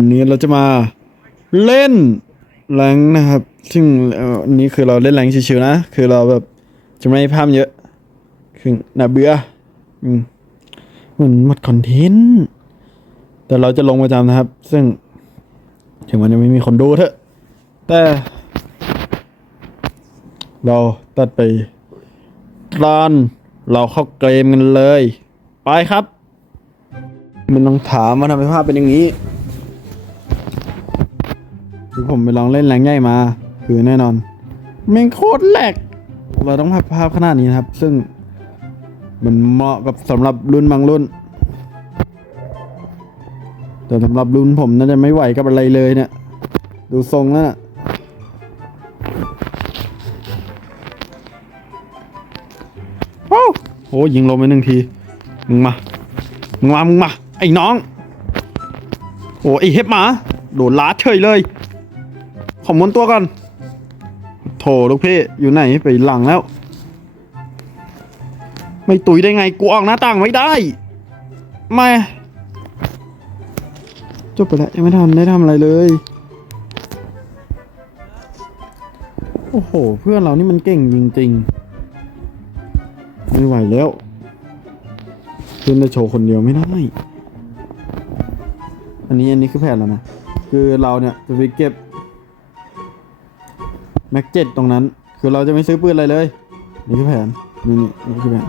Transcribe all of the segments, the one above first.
วันนี้เราจะมาเล่นแรงนะครับ ซึ่งอันนี้คือเราเล่นแรงชิวๆนะ คือเราแบบจะไม่ให้ภาพเยอะคือหนาเบื่ออืมเหมือนหมดคอนเทนต์ แต่เราจะลงประจำนะครับ ซึ่ง ถึงมันจะไม่มีคนดูเถอะ แต่ เราตัดไปตอนเราเข้าเกมกันเลย ไปครับ มันต้องถามว่าทำไมภาพเป็นอย่างนี้ คือผมไปลองเล่นแรงใหญ่มา คือแน่นอนแม่งโคตรแหลก เราต้องพับภาพขนาดนี้นะครับ ซึ่งมันเหมาะกับสำหรับรุ่นบางรุ่น แต่สำหรับรุ่นผมน่าจะไม่ไหวกับอะไรเลยเนี่ย ดูทรงแล้วนะโอ้โหยิงลมไปหนึ่งที มึงมา มึงมา มึงมา ไอ้น้อง โอ้ไอ้เห็บหมา โดนล้าเฉยเลย ขอมวนตัวก่อน โถลูกพี่อยู่ไหนไปหลังแล้ว ไม่ตุยได้ไง กูออกหน้าต่างไม่ได้ ไม่จบไปแล้วยังไม่ทันได้ทำอะไรเลย โอ้โห เพื่อนเรานี่มันเก่งจริงๆ ไม่ไหวแล้วเพื่อนจะโชว์คนเดียวไม่ได้ อันนี้อันนี้คือแผนแล้วนะ คือเราเนี่ยจะไปเก็บ แม็กเจ็ดตรงนั้น คือเราจะไม่ซื้อปืนอะไรเลย นี่คือแผน นี่นี่นี่คือแผน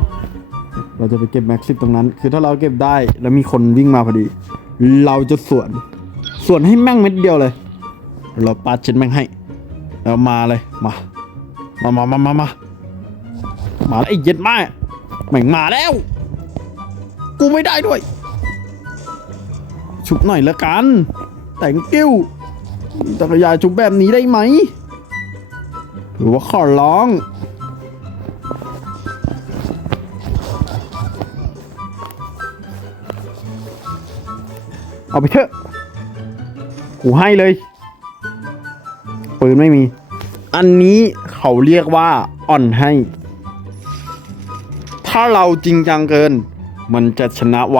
เราจะไปเก็บแม็กซิตรงนั้น คือถ้าเราเก็บได้แล้วมีคนวิ่งมาพอดี เราจะสวน สวนให้แม่งเม็ดเดียวเลย เราปาดเช็ดแม่งให้แล้วมาเลยมา มามามามามามาแล้วไอ้เย็ดมาแม่งมาแล้ว กูไม่ได้ด้วย ชุบหน่อยละกัน แต่งกิ้วจักรยานชุบแบบนี้ได้ไหม หรือว่าขอร้อง เอาไปเถอะ กูให้เลย ปืนไม่มี อันนี้เขาเรียกว่าอ่อนให้ ถ้าเราจริงจังเกิน มันจะชนะไว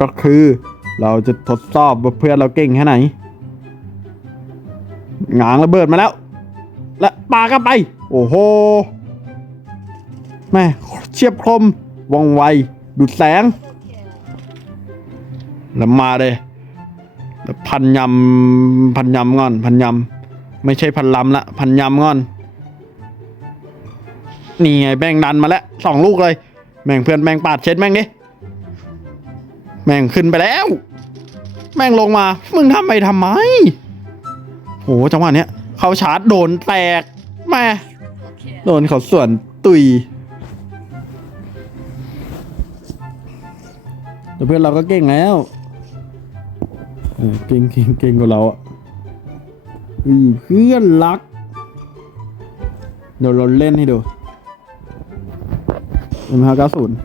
ก็คือเราจะทดสอบว่าเพื่อนเราเก่งแค่ไหน งางระเบิดมาแล้ว และปากันไป โอ้โหแม่เฉียบคมว่องไว ดูดแสง แล้วมาเลยแล้วพันยำพันยำก่อน พันยำไม่ใช่พันลำละพันยำก่อน นี่ไงแบ่งดันมาแล้วสองลูกเลย แม่งเพื่อนแม่งปาดเช็ดแม่งดิแม่งขึ้นไปแล้ว แม่งลงมา มึงทำไปทำไม โหจังหวะเนี้ยเขาชาร์จโดนแตกแม่โดนเขาส่วนตุยแต่เพื่อนเราก็เก่งแล้วเก่งเก่งเก่งกว่าเราอะเพื่อนรัก เดี๋ยวเราเล่นให้ดูเอ็มห้าเก้าศูนย์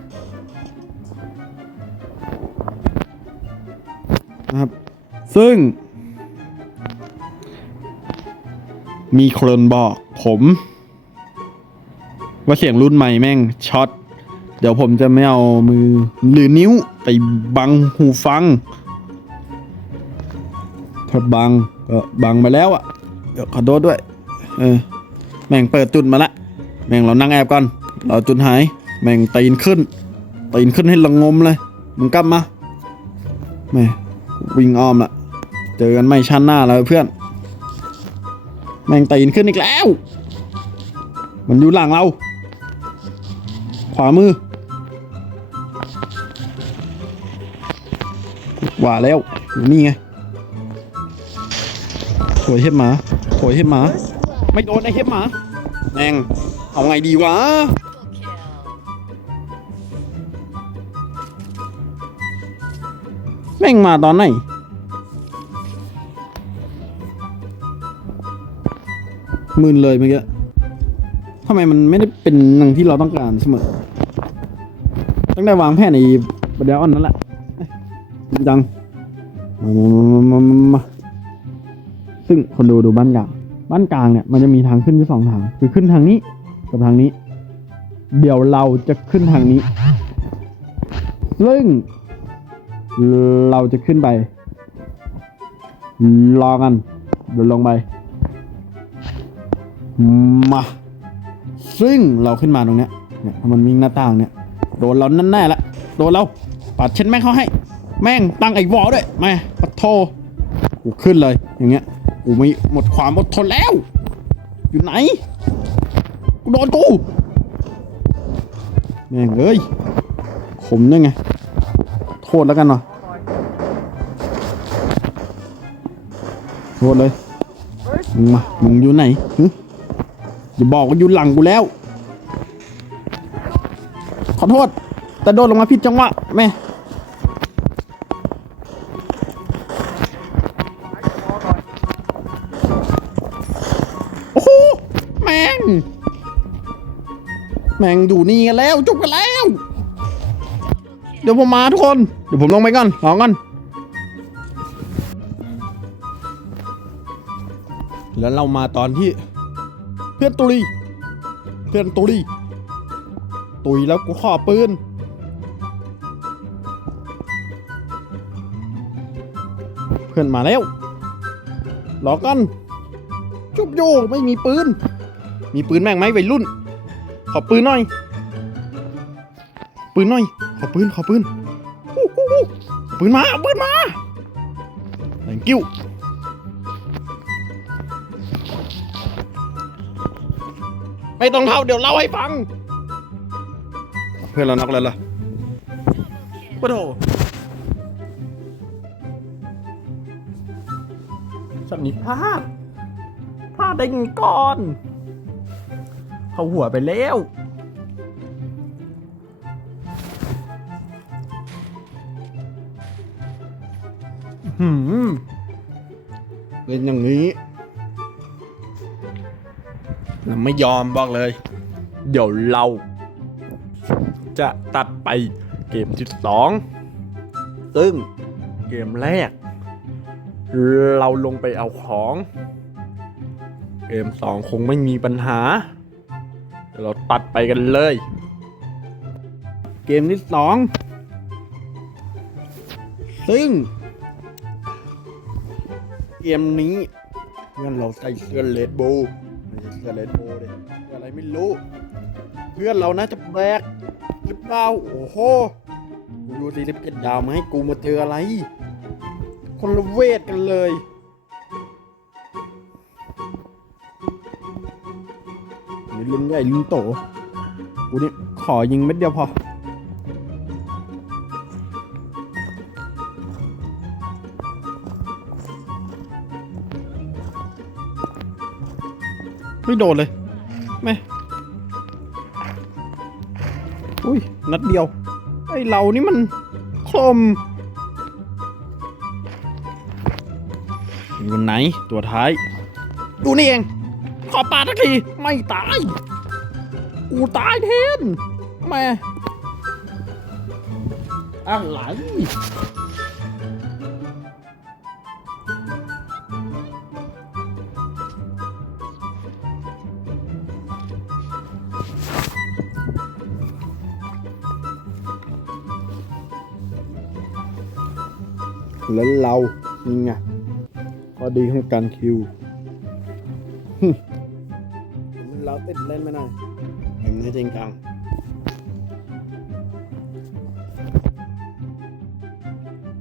นะครับ ซึ่ง มีคนบอกผม ว่าเสียงรุ่นใหม่แม่งช็อต เดี๋ยวผมจะไม่เอามือหรือนิ้วไปบังหูฟัง ถ้าบังก็บังไปแล้วอะ่ะ เดี๋ยวขอโทษด้วย เออ แม่งเปิดจุดมาละ แม่งเรานั่งแอบก่อน เราจุดหาย แม่งตีนขึ้น ตีนขึ้นให้ละงมเลย มึงกลับมา แม่วิ่งอ้อมละ เจอกันไม่ชั้นหน้าแล้วเพื่อน แม่งตีนขึ้นอีกแล้ว มันอยู่หลังเรา ขวามือว่าแล้วอยู่นี่ไงโวยเห็บหมาโวยเห็บหมา ไม่โดนไอ้เห็บหมาแม่งเอาไงดีวะแม่งมาตอนไหน มื่นเลยเมื่อกี้ทำไมมันไม่ได้เป็นอย่างที่เราต้องการเสมอต้องได้วางแผนในประเดี๋ยวอันนั้นแหละจังมามามามามาซึ่งคนดูดูบ้านกลาง บ้านกลางเนี่ยมันจะมีทางขึ้นอยู่สองทาง คือขึ้นทางนี้กับทางนี้ เดี๋ยวเราจะขึ้นทางนี้ซึ่งเราจะขึ้นไป รอกันเดี๋ยวลงไป มาซึ่งเราขึ้นมาตรงเนี้ยเนี่ยถ้ามันวิ่งหน้าต่างเนี่ยโดนเรานั่นแน่ละโดนเราปัดเช็ดแม่งเขาให้ แม่งตั้งไอ้วอลด้วยแม่ปัดโทกูขึ้นเลยอย่างเงี้ยกูไม่หมดความอดทนแล้ว อยู่ไหนกูโดนกูแม่งเอ้ยขมได้ไงโทษแล้วกันเนาะโทษเลยมึงมามึงอยู่ไหนหึ อย่าบอกว่าอยู่หลังกูแล้ว ขอโทษ แต่โดดลงมาผิดจังหวะแม่โอ้โหแม่ง แม่งอยู่นี่กันแล้วจุกกันแล้ว เดี๋ยวผมมาทุกคน เดี๋ยวผมลงไปก่อนรอก่อนแล้วเรามาตอนที่ พื่อนตุลีเพื่อนตุลีตุยแล้วกูขอปืนเพื่อนมาแล้วรอกันจุบโยไม่มีปืน มีปืนแม่งไหมวัยรุ่น ขอปืนหน่อย ปืนหน่อย ขอปืนขอปืนปืนมาเอาปืนมา thank you ไม่ต้องเท่าเดี๋ยวเล่าให้ฟัง เพื่อนเราน็อกแล้วล่ะปะโถสับนี้พลาดพลาดได้ไงก่อน เขาหัวไปแล้วหืมเป็นอย่างนี้ เราไม่ยอมบอกเลย เดี๋ยวเราจะตัดไปเกมที่สองซึ่งเกมแรก เราลงไปเอาของ เกมสองคงไม่มีปัญหาเดี๋ยวเราตัดไปกันเลย เกมที่สองซึ่ง เกมนี้เพื่อนเราใส่เสื้อเลดบว์ไม่ใช่ เสือเลดโบเลยเพื่ออะไรไม่รู้ เพื่อนเราน่าจะแบกหรือเปล่าโอ้โหกูดูสี่สิบเจ็ดดาวมาให้กูมาเจออะไร คนละเวทกันเลยนี่ลุ้นใหญ่ลุ้นโตกูนี่ขอยิงเม็ดเดียวพอ ไม่โดนเลยแม่อุ้ย นัดเดียว ไอเรานี่มันคมอยู่ไหนตัวท้าย ดูนี่เอง ขอปาดทักที ไม่ตาย กูตายเทนแม่อะไร แล้วเรานี่ไงพอดีของการคิวเราติดเล่นไม่ได้เอ็มนี่จริงจัง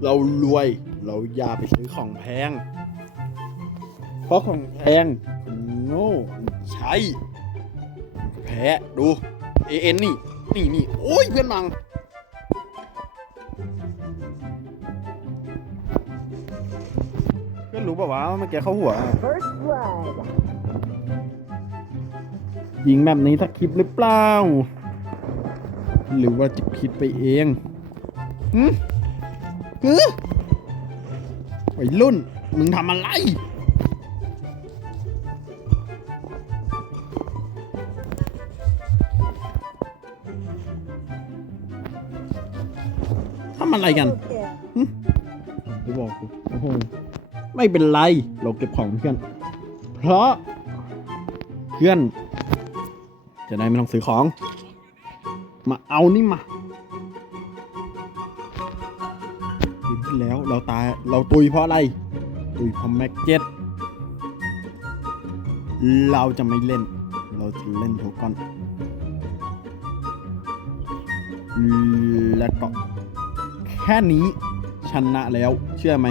เรารวยเราอย่าไปซื้อของแพง เพราะของแพงคนโง่ใช้แพ้ดูเอ็นนี่ นี่นี่โอ้ยเพื่อนมัง เพื่อนรู้ป่าวะว่าเมื่อกี้เข้าหัว First blood. ยิงแบบนี้ถ้าคลิปหรือเปล่า หรือว่าจะคิดไปเองหืมหือไอ้รุ่น มึงทำอะไร ทำอะไรกัน Okay. ไม่บอกกูโอ้โห ไม่เป็นไร เราเก็บของเพื่อน เพราะเพื่อน จะได้ไม่ต้องซื้อของ มาเอานี่มาขึ้นแล้วเราตายเราตุยเพราะอะไร ตุยเพราะแม็กเจ็ตเราจะไม่เล่น เราจะเล่นโทกอนแล้วก็แค่นี้ชนะแล้วเชื่อไหม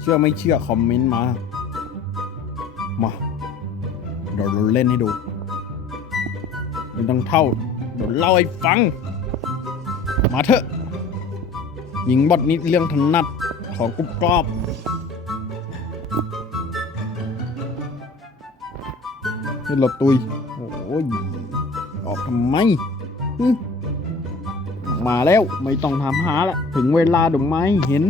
เชื่อไม่เชื่อคอมเมนต์มา มาเดี๋ยวเราเล่นให้ดูไม่ต้องเท่าเดี๋ยวเล่าให้ฟัง มาเถอะยิงบอทนี้เรื่องถนัดของกรุบกรอบนี่เราตุย โอ้ย ออกทำไมมาแล้วไม่ต้องทำหาละ ถึงเวลาดอกไม้เห็น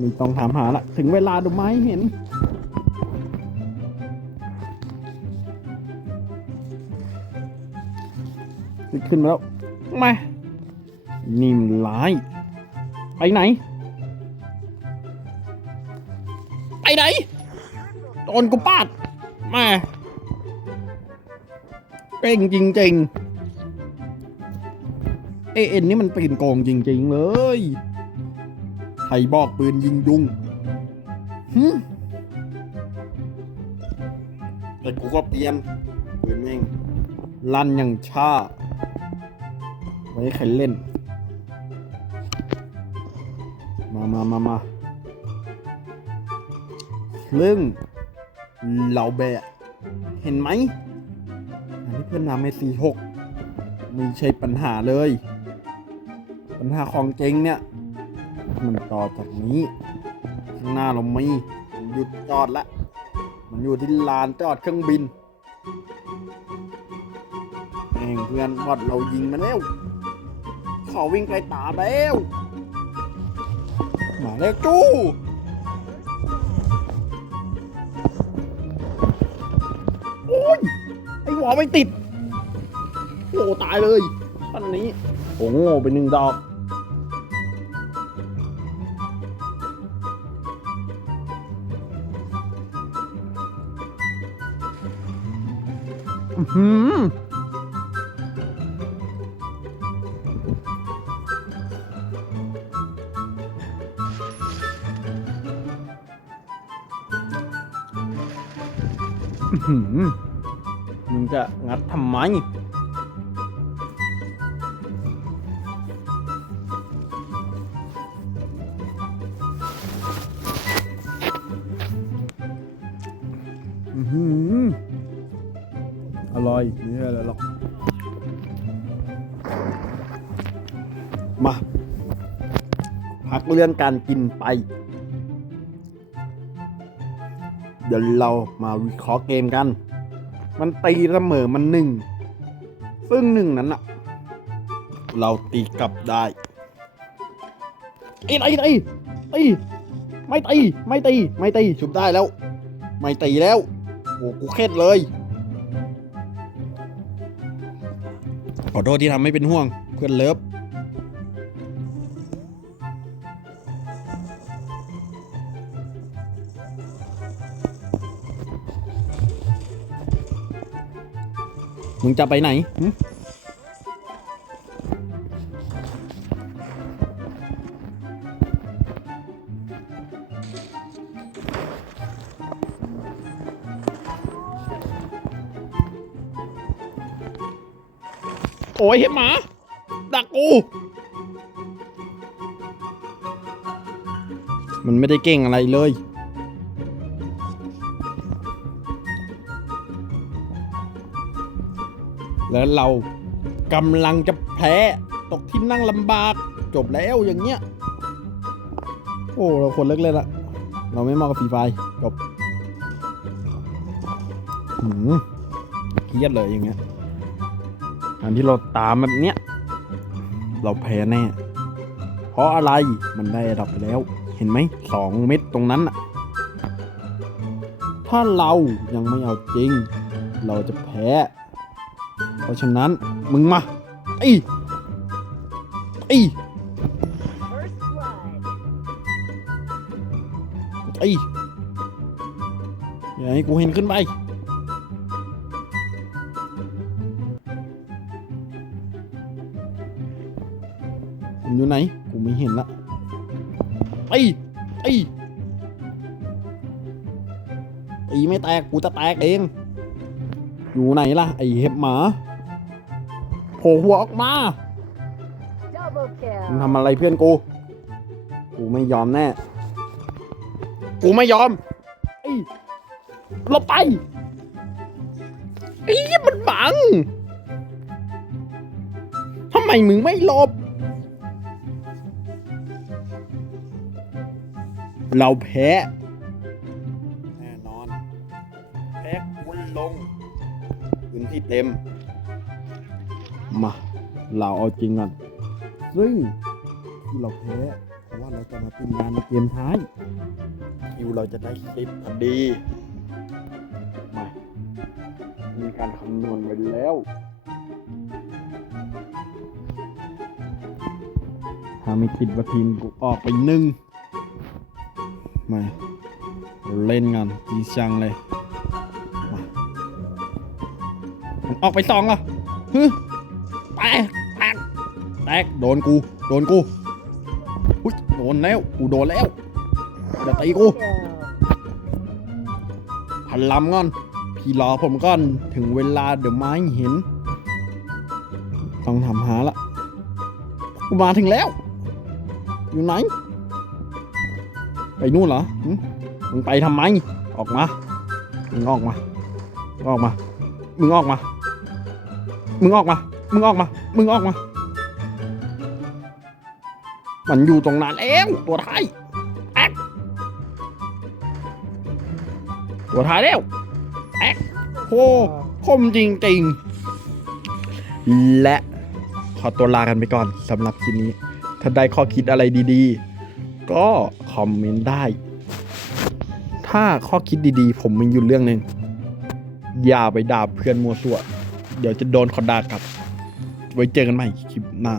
ไม่ต้องถามหาละถึงเวลาดอกไม้เห็นติดขึ้นมาแล้วมานิ่มนร้าย ไปไหน ไปไหนโดนกูปาด มาเก่งจริงๆเอเอ็นนี่มันปืนโกงจริง ๆ เลยใค รบอกปืนยิงยุงหึแต่กูก็เปลี่ยนปืนแม่งลั่นอย่างช้าไว้ให้ใครเล่น มามามามาซึ่งเราแบะเห็นไหมอันที่เพื่อนนำให้สี่หกไม่ใช่ปัญหาเลย ปัญหาของเจงเนี่ย มันต่อจากนี้ข้างหน้าเรามีมันหยุดจอดละมันอยู่ที่ลานจอดเครื่องบินแม่งเพื่อนบอดเรายิงมาแล้วขอวิ่งไปตามแล้วมาแล้วจู้โอ้ยไอ้หัวไม่ติดโอ้ตายเลยตอนนี้โอ้โง่ไปหนึ่งดอก หืมมึงจะงัดทำไม มาพักเรื่องการกินไป เดี๋ยวเรามาวิเคราะห์เกมกัน มันตีเสมอมันหนึ่ง ซึ่งหนึ่งนั้นอะเราตีกลับได้ไอ้ไอ้ไอ้ไอ้ไม่ตี ไม่ตี ไม่ตี ชุบได้แล้ว ไม่ตีแล้ว โอ้กูเครียดเลย อโทษที่ทำไม่เป็นห่วง เพื่อนเลิฟมึงจะไปไหน โอ้ยเห็นหมา ดักกู มันไม่ได้เก่งอะไรเลย แล้วเรากำลังจะแพ้ ตกที่นั่งลำบาก จบแล้วอย่างเงี้ย โอ้ เราควรเลิกเล่นละ เราไม่เหมาะกับฟีไฟจบหืมเครียดเลยอย่างเงี้ย อันที่เราตามแบบเนี้ย เราแพ้แน่ เพราะอะไรมันได้ระดับไปแล้ว เห็นไหมสองเม็ดตรงนั้นอะถ้าเรายังไม่เอาจริง เราจะแพ้ เพราะฉะนั้นมึงมาไอ้ไอ้ไอ้อย่าให้กูเห็นขึ้นไป อยู่ไหน กูไม่เห็นละไอ้ไอ้ตีไม่แตก กูจะแตกเอง อยู่ไหนล่ะ ไอ้เห็บหมาโผล่หัวออกมา Double มึง kill. ทำอะไรเพื่อนกู กูไม่ยอมแน่ กูไม่ยอมไอ้หลบไปไอ้เหี้ยมันบังทำไมมึงไม่หลบ เราแพ้แน่นอน แพ้คุณลงพื้นที่เต็ม มา เราเอาจริงก่อนซึ่งที่เราแพ้เพราะว่าเราจะมาเป็นงานในเกมท้ายคิวเราจะได้สิบพอดีมามีการคำนวณไว้แล้วถ้าไม่คิดว่าทีมกูออกไปหนึ่ง มาเล่นงานจริงจังเลยมันออกไปสองเหรอฮึแตกแตกแตกโดนกูโดนกูอุ้ยโดนแล้วกูโดนแล้วอย่าตีกูพันลำก่อนพี่รอผมก่อนถึงเวลาเดี๋ยวไม้เห็น ต้องทำหาละกูมาถึงแล้ว อยู่ไหน ไปนู่นเหรอมึงไปทำไม ออกมา มึงออกมามึงออกมา มึงออกมา มึงออกมา มึงออกมา มึงออกมา มันอยู่ตรงนั้นแล้วตัวท้ายแอ๊กตัวท้ายแล้วแอ๊กโหคมจริงๆ และขอตัวลากันไปก่อนสำหรับคลิปนี้ ถ้าได้ข้อคิดอะไรดีๆ ก็คอมเมนต์ได้ ถ้าข้อคิดดีๆ ผมมีอยู่เรื่องหนึ่งอย่าไปด่าเพื่อนมัวสั่วเดี๋ยวจะโดนเขาด่ากลับ ไว้เจอกันใหม่คลิปหน้า